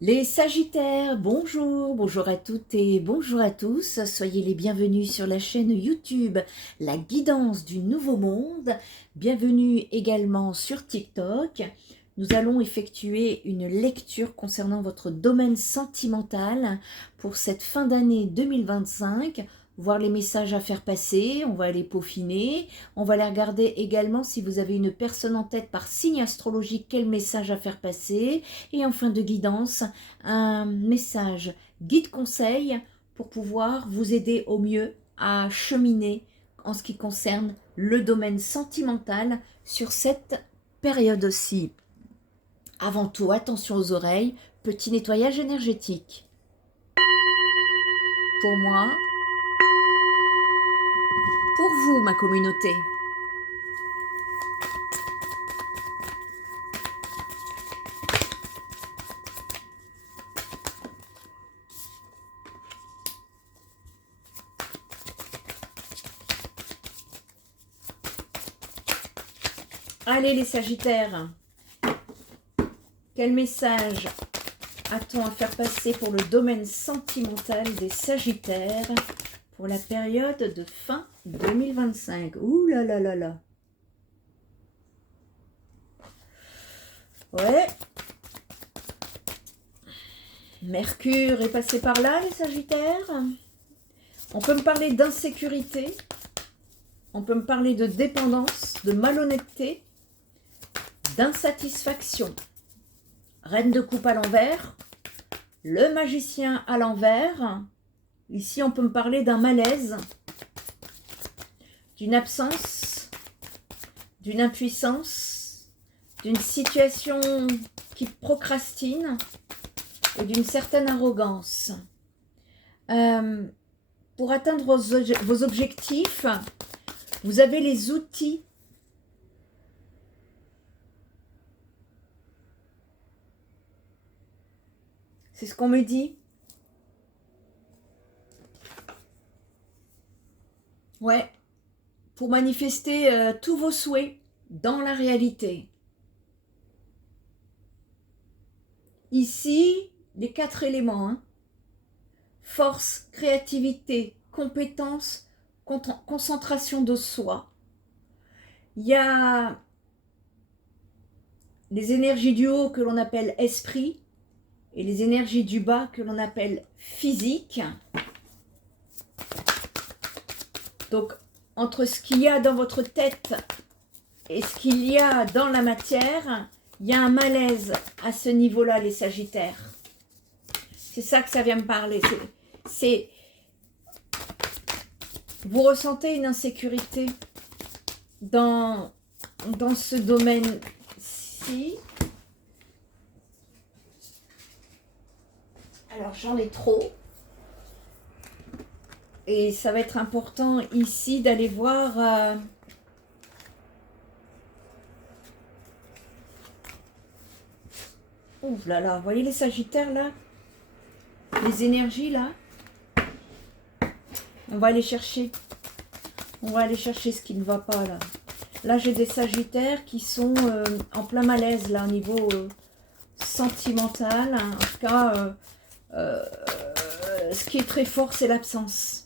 Les Sagittaires, bonjour, bonjour à toutes et bonjour à tous. Soyez les bienvenus sur la chaîne YouTube La Guidance du Nouveau Monde. Bienvenue également sur TikTok. Nous allons effectuer une lecture concernant votre domaine sentimental pour cette fin d'année 2025. Voir les messages à faire passer, on va les peaufiner. On va les regarder également si vous avez une personne en tête par signe astrologique, quel message à faire passer. Et en fin de guidance, un message guide-conseil pour pouvoir vous aider au mieux à cheminer en ce qui concerne le domaine sentimental sur cette période-ci. Avant tout, attention aux oreilles, petit nettoyage énergétique. Pour moi, pour vous, ma communauté. Allez les Sagittaires, quel message a-t-on à faire passer pour le domaine sentimental des Sagittaires pour la période de fin 2025? Ouh là là là là. Ouais. Mercure est passé par là, les Sagittaires. On peut me parler d'insécurité. On peut me parler de dépendance, de malhonnêteté, d'insatisfaction. Reine de coupe à l'envers. Le magicien à l'envers. Ici, on peut me parler d'un malaise, d'une absence, d'une impuissance, d'une situation qui procrastine et d'une certaine arrogance. Pour atteindre vos objectifs, vous avez les outils. C'est ce qu'on me dit. Ouais. Pour manifester tous vos souhaits dans la réalité. Ici, les 4 éléments. Force, créativité, compétence, concentration de soi. Il y a les énergies du haut que l'on appelle esprit et les énergies du bas que l'on appelle physique. Donc, entre ce qu'il y a dans votre tête et ce qu'il y a dans la matière, il y a un malaise à ce niveau-là, les Sagittaires. C'est ça que ça vient me parler. Vous ressentez une insécurité dans ce domaine-ci. Alors, j'en ai trop. Et ça va être important ici d'aller voir... Ouf là là, vous voyez les Sagittaires là? Les énergies là? On va aller chercher. On va aller chercher ce qui ne va pas là. Là, j'ai des Sagittaires qui sont en plein malaise là au niveau sentimental. En tout cas, ce qui est très fort, c'est l'absence.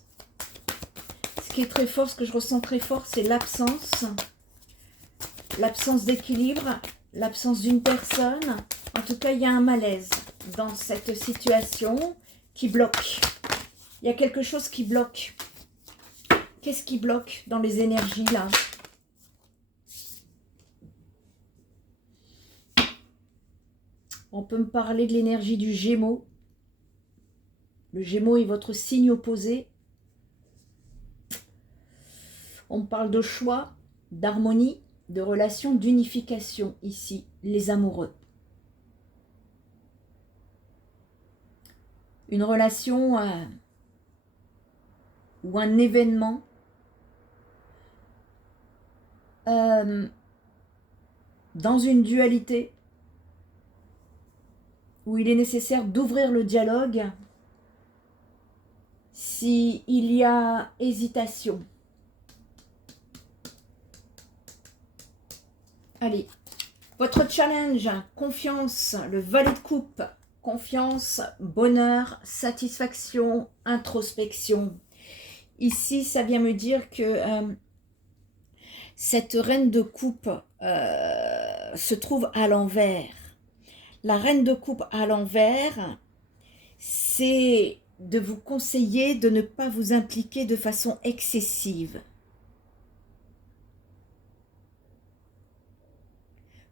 Ce qui est très fort, ce que je ressens très fort, c'est l'absence. L'absence d'équilibre, l'absence d'une personne. En tout cas, il y a un malaise dans cette situation qui bloque. Il y a quelque chose qui bloque. Qu'est-ce qui bloque dans les énergies là? On peut me parler de l'énergie du Gémeaux. Le Gémeaux est votre signe opposé. On me parle de choix, d'harmonie, de relation, d'unification ici, les amoureux. Une relation ou un événement dans une dualité où il est nécessaire d'ouvrir le dialogue s'il y a hésitation. Allez, votre challenge, confiance, le valet de coupe, confiance, bonheur, satisfaction, introspection. Ici, ça vient me dire que cette reine de coupe se trouve à l'envers. La reine de coupe à l'envers, c'est de vous conseiller de ne pas vous impliquer de façon excessive.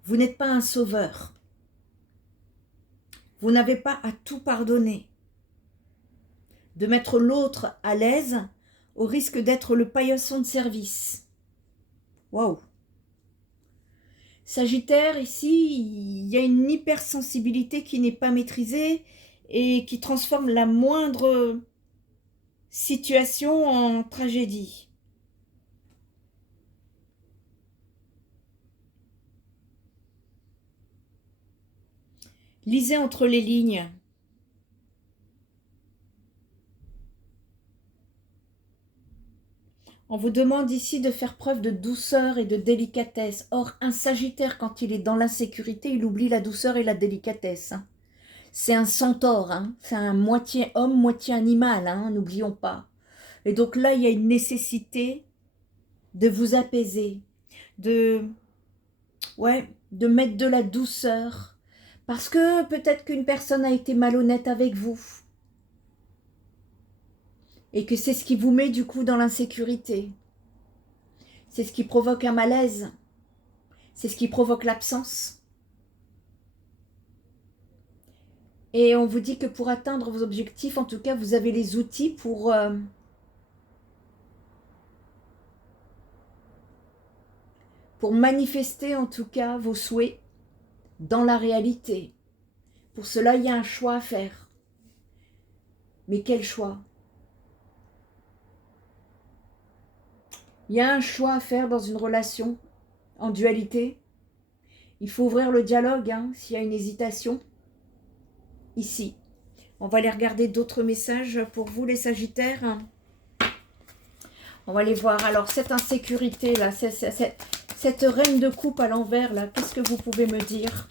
Vous n'êtes pas un sauveur. Vous n'avez pas à tout pardonner. De mettre l'autre à l'aise au risque d'être le paillasson de service. Waouh! Sagittaire, ici, il y a une hypersensibilité qui n'est pas maîtrisée et qui transforme la moindre situation en tragédie. Lisez entre les lignes. On vous demande ici de faire preuve de douceur et de délicatesse. Or, un Sagittaire, quand il est dans l'insécurité, il oublie la douceur et la délicatesse. C'est un centaure, c'est un moitié homme, moitié animal, n'oublions pas. Et donc là, il y a une nécessité de vous apaiser, de mettre de la douceur. Parce que peut-être qu'une personne a été malhonnête avec vous. Et que c'est ce qui vous met du coup dans l'insécurité. C'est ce qui provoque un malaise. C'est ce qui provoque l'absence. Et on vous dit que pour atteindre vos objectifs, en tout cas, vous avez les outils pour manifester en tout cas vos souhaits dans la réalité. Pour cela, il y a un choix à faire. Mais quel choix ? Il y a un choix à faire dans une relation en dualité. Il faut ouvrir le dialogue s'il y a une hésitation. Ici, on va aller regarder d'autres messages pour vous les Sagittaires. On va les voir. Alors cette insécurité là, cette reine de coupe à l'envers là, qu'est-ce que vous pouvez me dire ?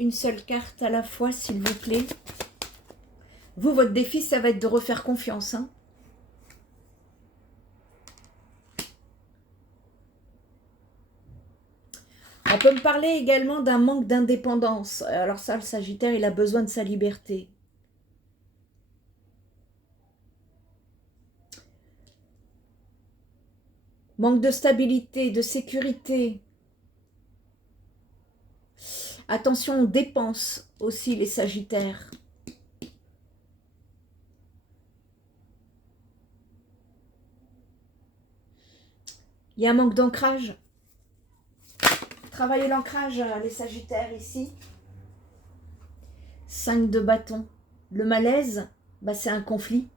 Une seule carte à la fois, s'il vous plaît. Vous, votre défi, ça va être de refaire confiance. On peut me parler également d'un manque d'indépendance. Alors ça, le Sagittaire, il a besoin de sa liberté. Manque de stabilité, de sécurité. Attention aux dépenses aussi, les Sagittaires. Il y a un manque d'ancrage. Travaillez l'ancrage, les Sagittaires, ici. 5 de bâton. Le malaise, c'est un conflit.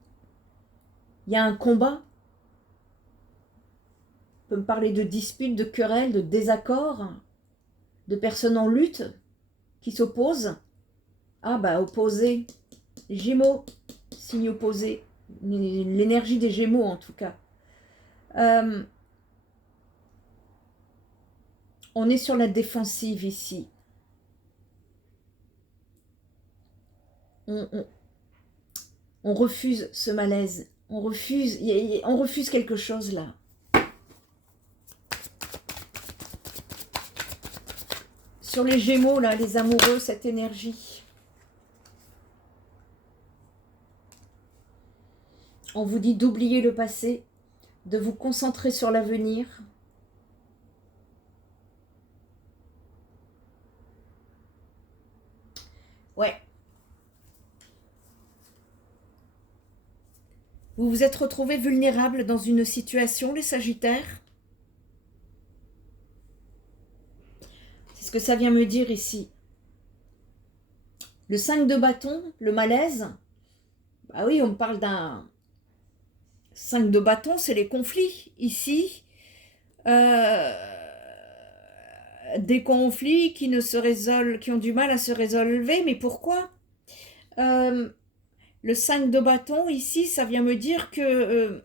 Il y a un combat. On peut me parler de disputes, de querelles, de désaccords, de personnes en lutte qui s'opposent. Ah, opposé. Gémeaux, signe opposé. L'énergie des Gémeaux, en tout cas. On est sur la défensive ici. On refuse ce malaise. On refuse quelque chose là. Sur les Gémeaux, là, les amoureux, cette énergie. On vous dit d'oublier le passé, de vous concentrer sur l'avenir. Ouais. Vous vous êtes retrouvés vulnérables dans une situation, les Sagittaires. C'est ce que ça vient me dire ici. Le 5 de bâton, le malaise. Bah oui, on me parle d'un 5 de bâton, c'est les conflits. Ici, des conflits qui ne se résolvent, qui ont du mal à se résolver. Mais pourquoi le 5 de bâton, ici, ça vient me dire que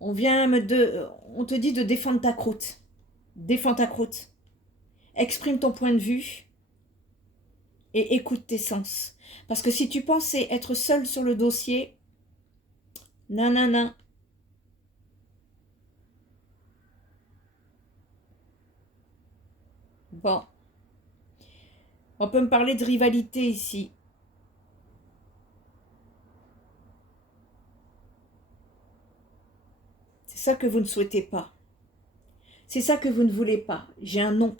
On te dit de défendre ta croûte. Défends ta croûte. Exprime ton point de vue et écoute tes sens. Parce que si tu pensais être seul sur le dossier, non, non, non. Bon. On peut me parler de rivalité ici. C'est ça que vous ne souhaitez pas. C'est ça que vous ne voulez pas. J'ai un non.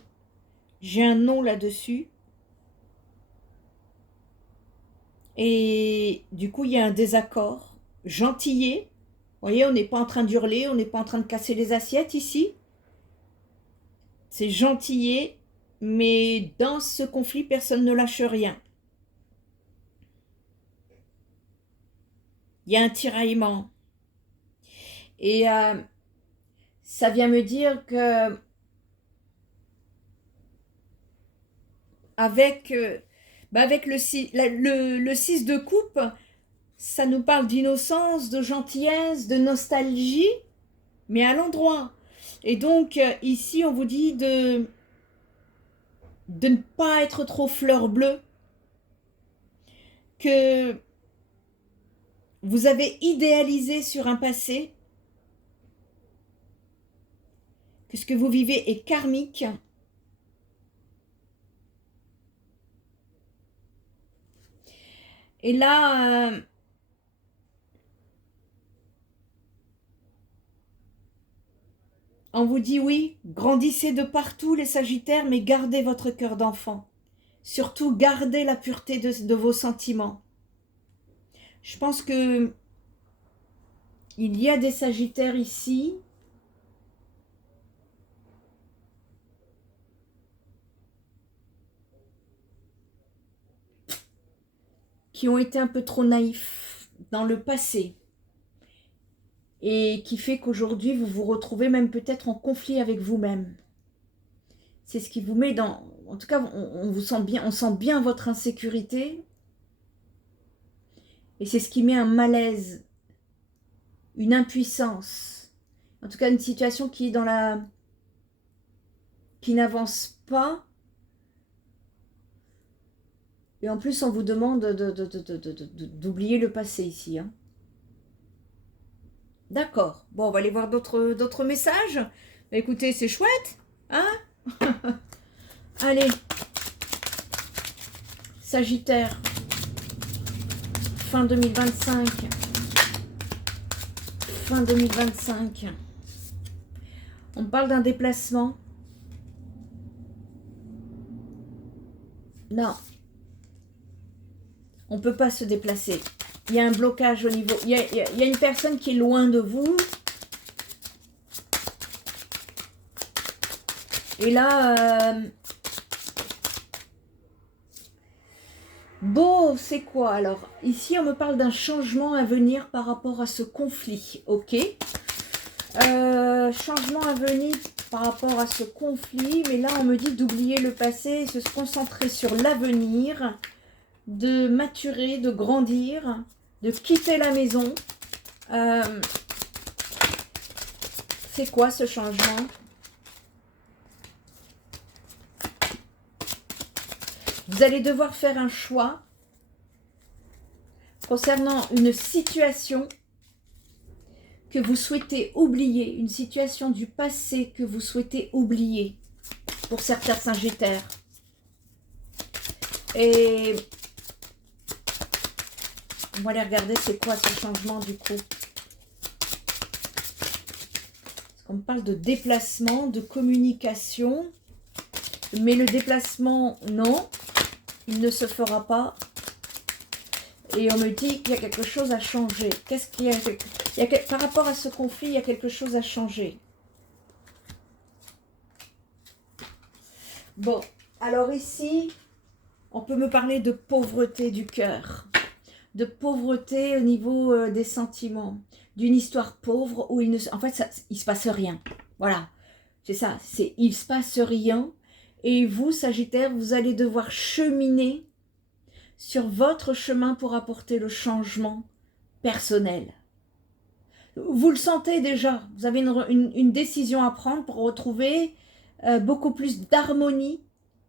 J'ai un non là-dessus. Et du coup, il y a un désaccord. Gentillet. Vous voyez, on n'est pas en train d'hurler, on n'est pas en train de casser les assiettes ici. C'est gentillet, mais dans ce conflit, personne ne lâche rien. Il y a un tiraillement. Et ça vient me dire que avec le 6 de coupe, ça nous parle d'innocence, de gentillesse, de nostalgie, mais à l'endroit. Et donc, ici, on vous dit de ne pas être trop fleur bleue, que vous avez idéalisé sur un passé, que ce que vous vivez est karmique. Et là, on vous dit oui, grandissez de partout les Sagittaires, mais gardez votre cœur d'enfant. Surtout, gardez la pureté de vos sentiments. Je pense que il y a des Sagittaires ici qui ont été un peu trop naïfs dans le passé et qui fait qu'aujourd'hui vous vous retrouvez même peut-être en conflit avec vous-même. C'est ce qui vous met dans... En tout cas, on vous sent bien, on sent bien votre insécurité et c'est ce qui met un malaise, une impuissance, en tout cas une situation qui est dans la... qui n'avance pas. Et en plus, on vous demande d'oublier le passé ici. Hein. D'accord. Bon, on va aller voir d'autres messages. Bah, écoutez, c'est chouette. Hein. Allez. Sagittaire. Fin 2025. Fin 2025. On parle d'un déplacement. Non. On ne peut pas se déplacer. Il y a un blocage au niveau... Il y a une personne qui est loin de vous. Et là... Bon, c'est quoi alors? Ici, on me parle d'un changement à venir par rapport à ce conflit. Ok. Changement à venir par rapport à ce conflit. Mais là, on me dit d'oublier le passé et se concentrer sur l'avenir. De maturer, de grandir, de quitter la maison. C'est quoi ce changement? Vous allez devoir faire un choix concernant une situation que vous souhaitez oublier, une situation du passé que vous souhaitez oublier pour certains Sagittaires. Et on va aller regarder c'est quoi ce changement du coup. Parce qu'on me parle de déplacement, de communication. Mais le déplacement, non, il ne se fera pas. Et on me dit qu'il y a quelque chose à changer. Qu'est-ce qu'il y a, par rapport à ce conflit, il y a quelque chose à changer. Bon, alors ici, on peut me parler de pauvreté du cœur. De pauvreté au niveau des sentiments, d'une histoire pauvre où il ne se passe rien. Voilà, c'est ça, il ne se passe rien et vous, Sagittaire, vous allez devoir cheminer sur votre chemin pour apporter le changement personnel. Vous le sentez déjà, vous avez une décision à prendre pour retrouver beaucoup plus d'harmonie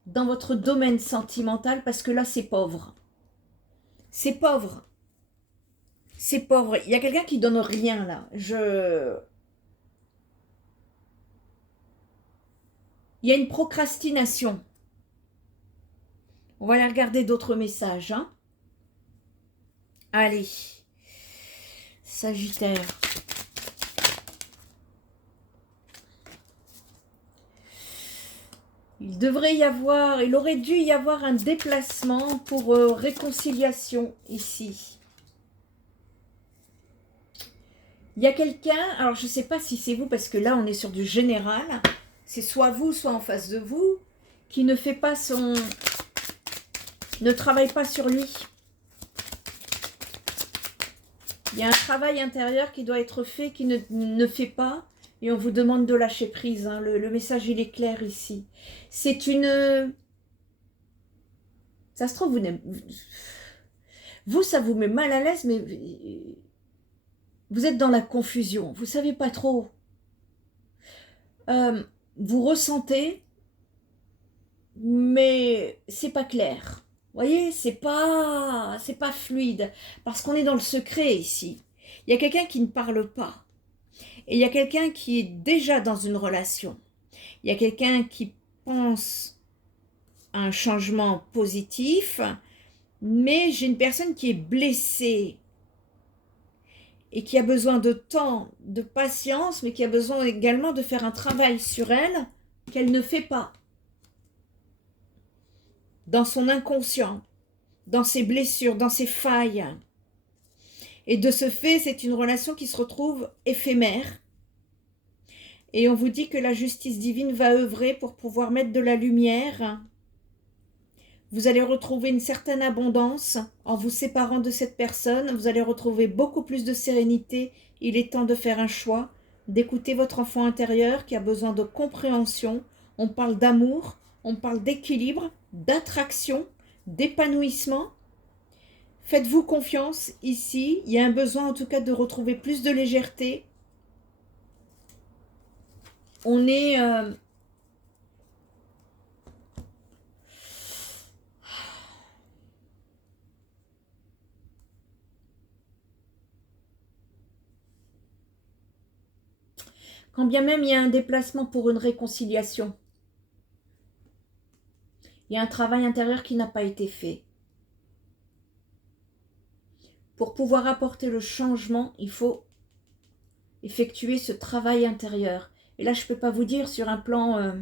dans votre domaine sentimental, parce que là, c'est pauvre. C'est pauvre. C'est pauvre. Il y a quelqu'un qui donne rien, là. Il y a une procrastination. On va aller regarder d'autres messages. Hein. Allez. Sagittaire. Il aurait dû y avoir un déplacement pour réconciliation ici. Il y a quelqu'un, alors je ne sais pas si c'est vous, parce que là on est sur du général, c'est soit vous, soit en face de vous, qui ne fait pas ne travaille pas sur lui. Il y a un travail intérieur qui doit être fait, qui ne fait pas, et on vous demande de lâcher prise. Hein. Le message, il est clair ici. C'est une... Ça se trouve, vous, ça vous met mal à l'aise, mais vous êtes dans la confusion. Vous ne savez pas trop. Vous ressentez, mais c'est pas clair. Vous voyez, c'est pas fluide. Parce qu'on est dans le secret ici. Il y a quelqu'un qui ne parle pas. Et il y a quelqu'un qui est déjà dans une relation. Il y a quelqu'un qui pense à un changement positif, mais j'ai une personne qui est blessée et qui a besoin de temps, de patience, mais qui a besoin également de faire un travail sur elle qu'elle ne fait pas. Dans son inconscient, dans ses blessures, dans ses failles. Et de ce fait, c'est une relation qui se retrouve éphémère. Et on vous dit que la justice divine va œuvrer pour pouvoir mettre de la lumière. Vous allez retrouver une certaine abondance en vous séparant de cette personne. Vous allez retrouver beaucoup plus de sérénité. Il est temps de faire un choix, d'écouter votre enfant intérieur qui a besoin de compréhension. On parle d'amour, on parle d'équilibre, d'attraction, d'épanouissement. Faites-vous confiance ici. Il y a un besoin en tout cas de retrouver plus de légèreté. On est... Quand bien même il y a un déplacement pour une réconciliation, il y a un travail intérieur qui n'a pas été fait. Pour pouvoir apporter le changement, il faut effectuer ce travail intérieur. Et là, je ne peux pas vous dire sur un plan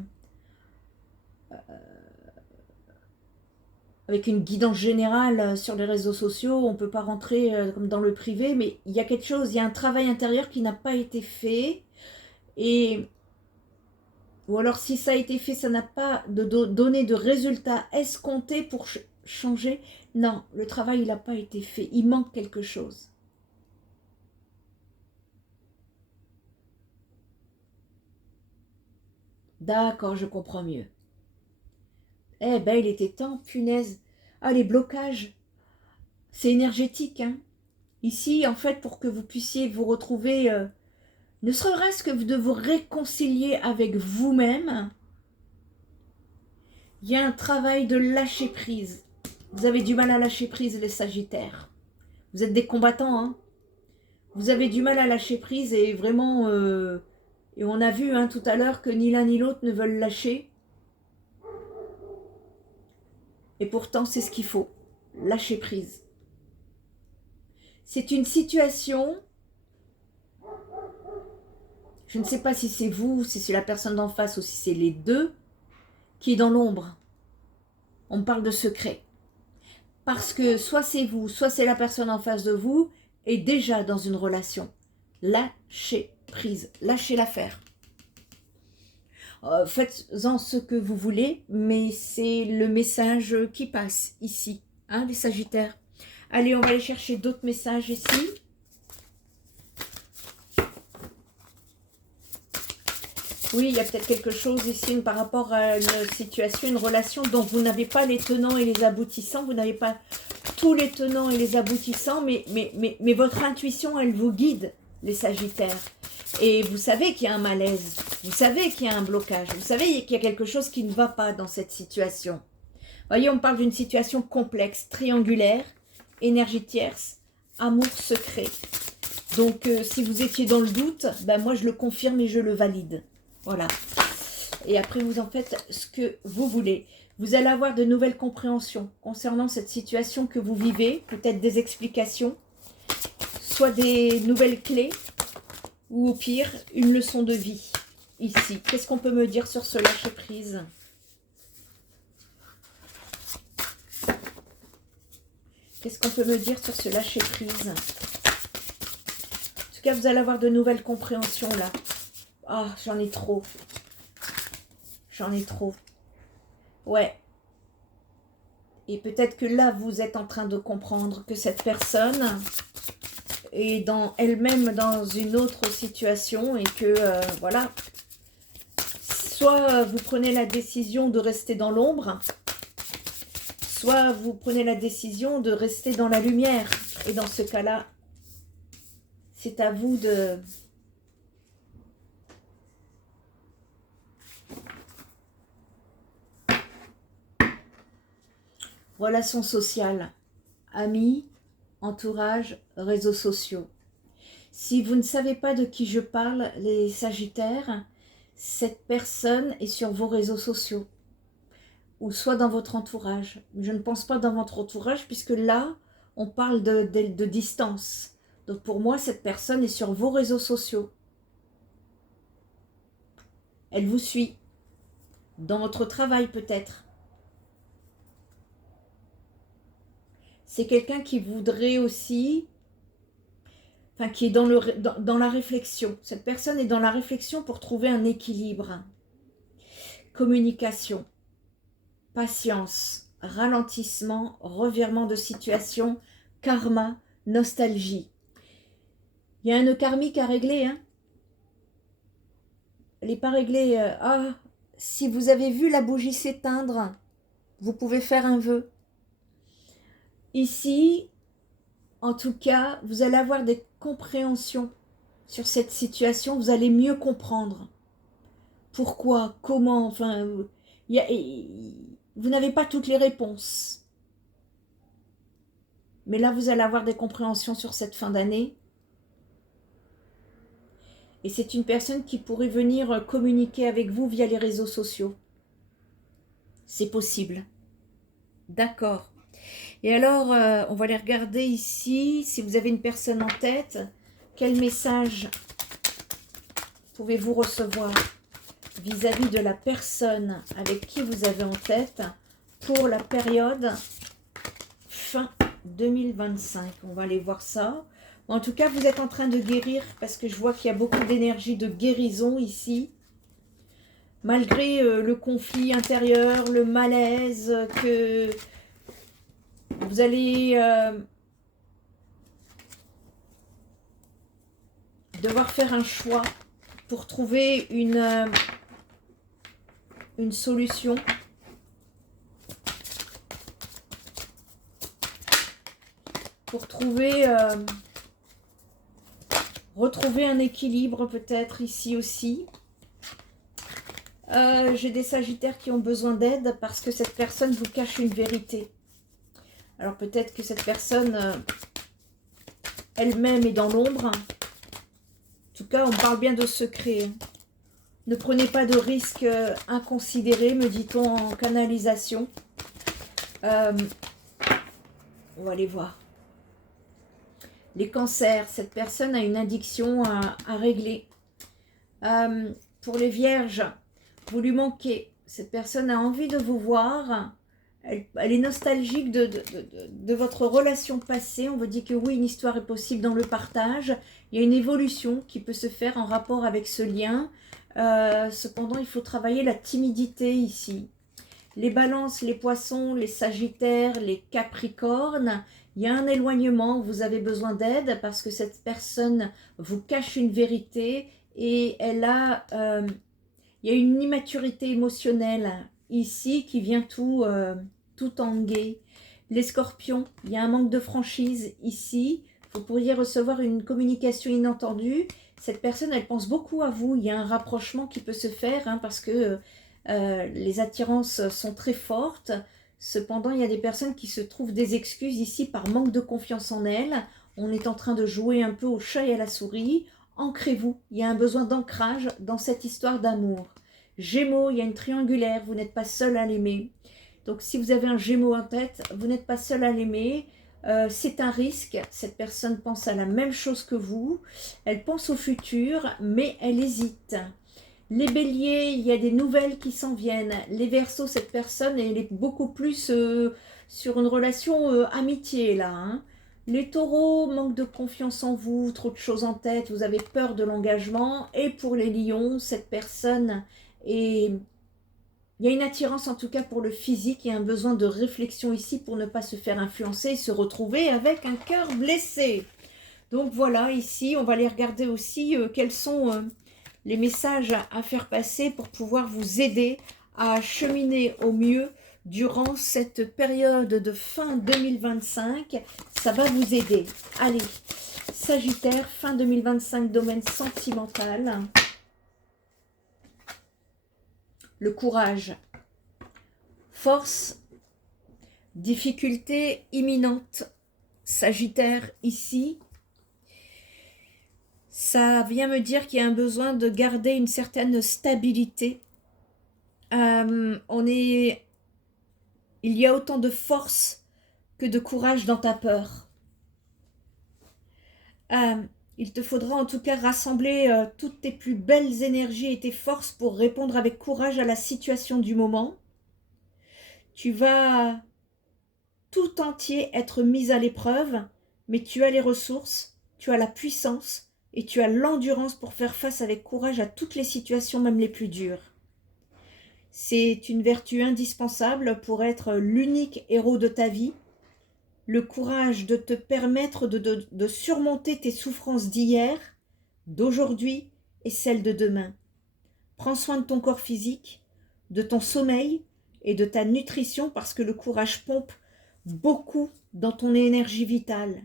avec une guidance générale sur les réseaux sociaux, on ne peut pas rentrer comme dans le privé, mais il y a quelque chose, il y a un travail intérieur qui n'a pas été fait. Ou alors si ça a été fait, ça n'a pas donné de résultat escompté pour changer. Non, le travail, il n'a pas été fait. Il manque quelque chose. D'accord, je comprends mieux. Eh ben, il était temps, punaise. Ah, les blocages, c'est énergétique. Hein. Ici, en fait, pour que vous puissiez vous retrouver, ne serait-ce que de vous réconcilier avec vous-même, il y a un travail de lâcher prise. Vous avez du mal à lâcher prise, les Sagittaires. Vous êtes des combattants, hein. Vous avez du mal à lâcher prise et vraiment... et on a vu hein, tout à l'heure que ni l'un ni l'autre ne veulent lâcher. Et pourtant, c'est ce qu'il faut. Lâcher prise. C'est une situation... Je ne sais pas si c'est vous, si c'est la personne d'en face ou si c'est les deux, qui est dans l'ombre. On parle de secret. Parce que soit c'est vous, soit c'est la personne en face de vous, est déjà dans une relation. Lâchez prise, lâchez l'affaire. Faites-en ce que vous voulez, mais c'est le message qui passe ici, hein, les Sagittaires. Allez, on va aller chercher d'autres messages ici. Oui, il y a peut-être quelque chose ici par rapport à une situation, une relation dont vous n'avez pas les tenants et les aboutissants. Vous n'avez pas tous les tenants et les aboutissants, mais votre intuition, elle vous guide. les Sagittaires. Et vous savez qu'il y a un malaise, vous savez qu'il y a un blocage, vous savez qu'il y a quelque chose qui ne va pas dans cette situation. Voyez, on parle d'une situation complexe, triangulaire, énergie tierce, amour secret. Donc, si vous étiez dans le doute, ben moi je le confirme et je le valide. Voilà. Et après, vous en faites ce que vous voulez. Vous allez avoir de nouvelles compréhensions concernant cette situation que vous vivez, peut-être des explications, soit des nouvelles clés, ou au pire, une leçon de vie, ici. Qu'est-ce qu'on peut me dire sur ce lâcher-prise ? Qu'est-ce qu'on peut me dire sur ce lâcher-prise ? En tout cas, vous allez avoir de nouvelles compréhensions, là. Ah, j'en ai trop. J'en ai trop. Ouais. Et peut-être que là, vous êtes en train de comprendre que cette personne est dans elle-même dans une autre situation et que, voilà, soit vous prenez la décision de rester dans l'ombre, soit vous prenez la décision de rester dans la lumière. Et dans ce cas-là, c'est à vous de... Relations sociales, amis, entourage, réseaux sociaux. Si vous ne savez pas de qui je parle, les Sagittaires, cette personne est sur vos réseaux sociaux. Ou soit dans votre entourage. Je ne pense pas dans votre entourage, puisque là, on parle de distance. Donc pour moi, cette personne est sur vos réseaux sociaux. Elle vous suit. Dans votre travail peut-être. C'est quelqu'un qui voudrait aussi... Enfin, qui est dans la réflexion. Cette personne est dans la réflexion pour trouver un équilibre. Communication. Patience. Ralentissement. Revirement de situation. Karma. Nostalgie. Il y a un nœud karmique à régler, hein. Elle n'est pas réglée. Ah, si vous avez vu la bougie s'éteindre, vous pouvez faire un vœu. Ici, en tout cas, vous allez avoir des compréhensions sur cette situation. Vous allez mieux comprendre. Pourquoi, comment, enfin, vous n'avez pas toutes les réponses. Mais là, vous allez avoir des compréhensions sur cette fin d'année. Et c'est une personne qui pourrait venir communiquer avec vous via les réseaux sociaux. C'est possible. D'accord. Et alors, on va aller regarder ici, si vous avez une personne en tête, quel message pouvez-vous recevoir vis-à-vis de la personne avec qui vous avez en tête pour la période fin 2025. On va aller voir ça. En tout cas, vous êtes en train de guérir parce que je vois qu'il y a beaucoup d'énergie de guérison ici. Malgré le conflit intérieur, le malaise, que vous allez devoir faire un choix pour trouver une solution. Pour trouver... retrouver un équilibre peut-être ici aussi. J'ai des Sagittaires qui ont besoin d'aide parce que cette personne vous cache une vérité. Alors peut-être que cette personne elle-même est dans l'ombre. En tout cas, on parle bien de secret. Ne prenez pas de risques inconsidérés, me dit-on en canalisation. On va aller voir. Les cancers, cette personne a une addiction à régler. Pour les vierges, vous lui manquez. Cette personne a envie de vous voir. Elle est nostalgique de votre relation passée. On vous dit que oui, une histoire est possible dans le partage. Il y a une évolution qui peut se faire en rapport avec ce lien. Cependant, il faut travailler la timidité ici. Les balances, les poissons, les sagittaires, les capricornes, il y a un éloignement, vous avez besoin d'aide parce que cette personne vous cache une vérité et elle a, il y a une immaturité émotionnelle ici qui vient tout tanguer. Les scorpions, il y a un manque de franchise ici Vous pourriez recevoir une communication inattendue. Cette personne, elle pense beaucoup à vous. Il y a un rapprochement qui peut se faire hein, parce que les attirances sont très fortes. Cependant, il y a des personnes qui se trouvent des excuses ici par manque de confiance en elles. On est en train de jouer un peu au chat et à la souris. Ancrez-vous. Il y a un besoin d'ancrage dans cette histoire d'amour. Gémeaux, il y a une triangulaire. Vous n'êtes pas seul à l'aimer. Donc, si vous avez un Gémeaux en tête, vous n'êtes pas seul à l'aimer. C'est un risque. Cette personne pense à la même chose que vous. Elle pense au futur, mais elle hésite. Les béliers, il y a des nouvelles qui s'en viennent. Les verseaux, cette personne, elle est beaucoup plus sur une relation amitié, là. Hein. Les taureaux, manque de confiance en vous, trop de choses en tête, vous avez peur de l'engagement. Et pour les lions, cette personne est... Il y a une attirance en tout cas pour le physique, il y a un besoin de réflexion ici pour ne pas se faire influencer et se retrouver avec un cœur blessé. Donc voilà, ici, on va aller regarder aussi quels sont les messages à faire passer pour pouvoir vous aider à cheminer au mieux durant cette période de fin 2025. Ça va vous aider. Allez, Sagittaire, fin 2025, domaine sentimental. Le courage. Force, difficulté imminente. Sagittaire, ici. Ça vient me dire qu'il y a un besoin de garder une certaine stabilité. Il y a autant de force que de courage dans ta peur. Il te faudra en tout cas rassembler toutes tes plus belles énergies et tes forces pour répondre avec courage à la situation du moment. Tu vas tout entier être mis à l'épreuve, mais tu as les ressources, tu as la puissance et tu as l'endurance pour faire face avec courage à toutes les situations, même les plus dures. C'est une vertu indispensable pour être l'unique héros de ta vie. Le courage de te permettre de surmonter tes souffrances d'hier, d'aujourd'hui et celles de demain. Prends soin de ton corps physique, de ton sommeil et de ta nutrition parce que le courage pompe beaucoup dans ton énergie vitale.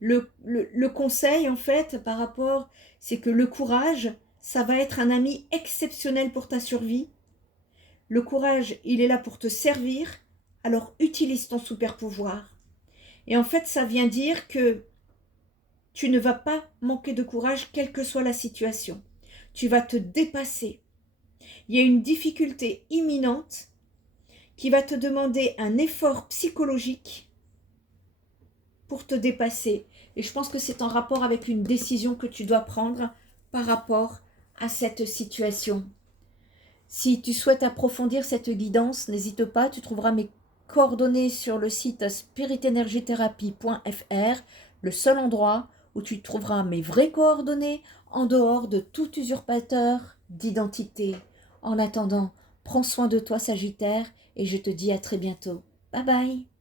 Le conseil, en fait, par rapport, c'est que le courage, ça va être un ami exceptionnel pour ta survie. Le courage, il est là pour te servir, alors utilise ton super pouvoir. Et en fait, ça vient dire que tu ne vas pas manquer de courage, quelle que soit la situation. Tu vas te dépasser. Il y a une difficulté imminente qui va te demander un effort psychologique pour te dépasser. Et je pense que c'est en rapport avec une décision que tu dois prendre par rapport à cette situation. Si tu souhaites approfondir cette guidance, n'hésite pas, tu trouveras mes coordonnées sur le site spiritenergithérapie.fr, le seul endroit où tu trouveras mes vraies coordonnées en dehors de tout usurpateur d'identité. En attendant, prends soin de toi Sagittaire et je te dis à très bientôt. Bye bye.